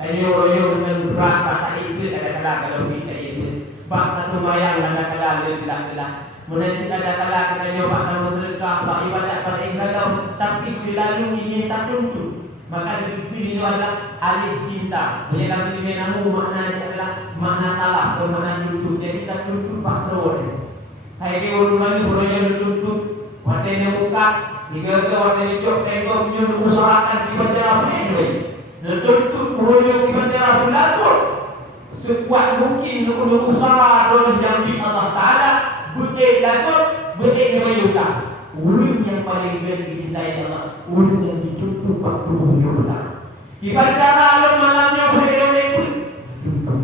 Tayo dengan berat tak itu kadang-kadang kalau kita itu. Bak satu bayang kadang-kadang lelah-lelah. Menanti kadang-kadang kita nyoba kalau sedekah, bak ibadat pada ibadah, tapi selalu ingin tak tuntut. Maka itu adalah alih cinta. Dalam ini namu maknanya adalah makna talak atau makna tuntut. Jadi tak tuntut pak terus. Hai ke urunan yang tuntut, watenya buka, tiga watenya cok tengok nyuruh usahakan dibaca apa ini. Tuntut urunan dibaca apa sekuat mungkin untuk usaha dalam janji Allah Taala betul lakon betul menyuka. Ulun yang paling dicintai Allah, ulun yang ditutup waktu menyuka. Dibaca alam malamnya boleh pun.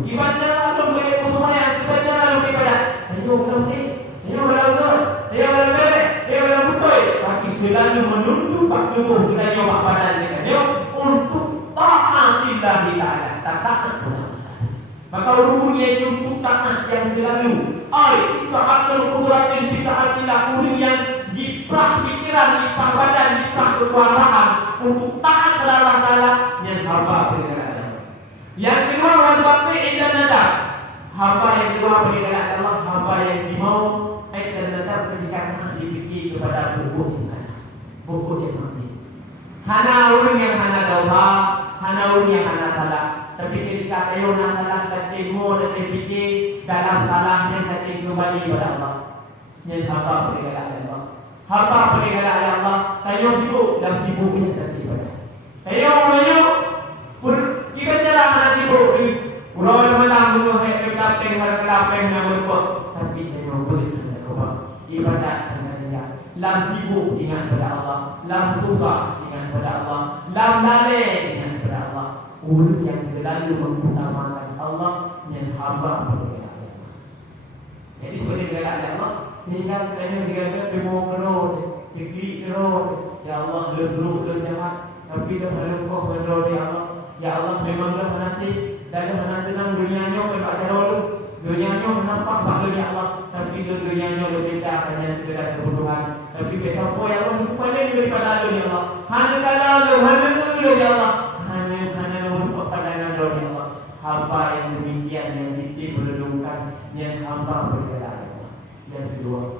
Dibaca alam boleh semuanya. Dibaca alam ibadah. Ayo berhenti. Ayo berlalu. Ayo berlalu. Ayo berlalu. Tapi selalu menuntut waktu kita nyoba badan kita. Untuk taat Allah Taala. Taat Allah. Maka urunnya itu untuk taat yang selalu. Ta'atul qudratin fi ta'atillah, urun yang diprah pikiran, diprah badan, diprah kekuasaan untuk taat kepada Allah Ta'ala yang hamba bergerak. Yang kedua wajib indah nazar. Hamba yang kedua bergerak Allah, hamba yang dimau indah nazar ketika sangat dipikir kepada pokok yang pokok yang mati. Hana urun yang hana dosa, hana urun yang hana salah. Tapi ketika kayu nak salah kacimmu dan dipikir dalam salahnya kacim kembali kepada Allah. Yang hamba bergerak Allah. Hamba bergerak Allah. Kayu sibuk dan sibuknya tertiba. Kayu kita jarang nak sibuk. Pulau malam dulu kelapeng yang berbuat. Tapi kayu boleh tidak kau ibadat dengan dia. Lam sibuk ingat kepada Allah. Lam susah ingat kepada Allah. Lam lalai ingat kepada Allah. Urut yang selalu mengutamakan Allah yang hamba bergerak Allah. Jadi bergerak Allah tinggal kerana demo kerod, diklik kerod. Ya Allah berdoa jahat, tapi dah melupa berdoa ya Allah. Ya Allah memanglah menasih dan menantenang dunianya kepada dahulu. Dunianya menampak bahagia ya Allah, tapi dunianya berbeza hanya sekedar kebutuhan. Tapi besok ya Allah itu paling daripada ya Allah. Hanya kalau ya Allah. Hamba yang demikian yang dikti melelungkan yang hamba bergerak. Yang kedua,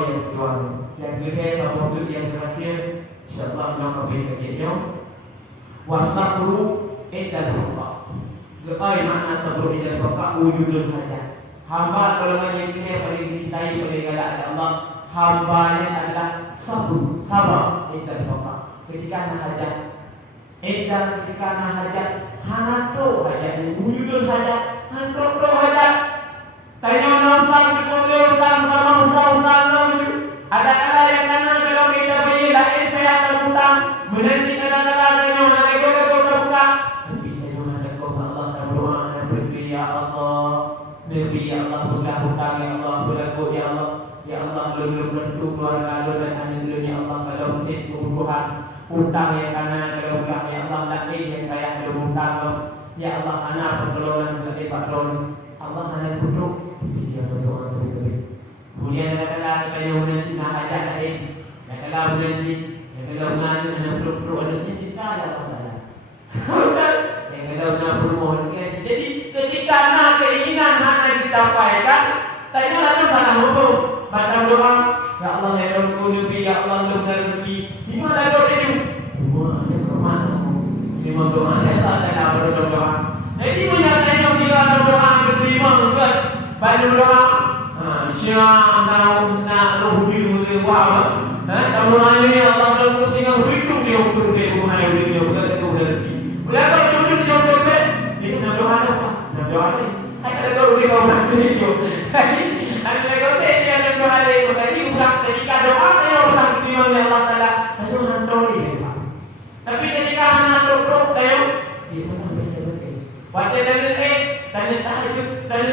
yang kedua sama yang terakhir, insyaallah nak kabeh kajiannya. Wasabru idal faqa. Lepai makna sabru idal faqa wujudul hajat. Hamba golongan yang ini paling dicintai oleh Allah. Hambanya adalah sabar idal faqa. Ketika nak hajat, ketika nak hajat hanato hajat, wujudul hajat, hanto hajat. Tanya nampak di kolej utang ada kala yang kanan kalau kita bayi lain pihak terutang menanti kadang-kadang tanya nak ego terbuka. Tapi tanya nak kau Allah berdoa dan berdoa ya Allah, beri ya Allah hutang ya Allah, berlaku ya Allah, ya Allah belum tentu keluarga lo dan anak lo ya Allah kalau mesti kebutuhan hutang yang kanan kalau bukan ya Allah lagi yang kaya belum hutang ya Allah anak pertolongan sebagai patron Allah anak butuh dia berdoa lebih. Kemudian katakanlah kayu menanti nak hajat lain, katakanlah menanti, katakanlah menanti anak perlu adanya kita ada Allah. Yang kalau nak bermohon jadi ketika nak keinginan nak dicapaikan, tanya lagi salah hukum. Baca doa, ya Allah ya Rabbul ya Allah lu rezeki. Di mana doa itu? Doa ada ke mana? Di mana doa ada tak ada berdoa. Jadi menyatakan kita ada doa diterima enggak? Baca doa. Syam na ruhi wa. Kalau ini Allah dalam tinggal hidup dia untuk dia mengalir dia bukan itu rezeki. Berapa jujur dia berbeza? Itu nak doa apa? Nak doa ni. Ada doa dia orang itu. Ada doa dia ada doa dia. Tadi ulang ketika doa dia ulang terima oleh Allah Taala. Itu hantu dia. Tapi ketika anak doa dia itu betul. Waktu dari tahajud dari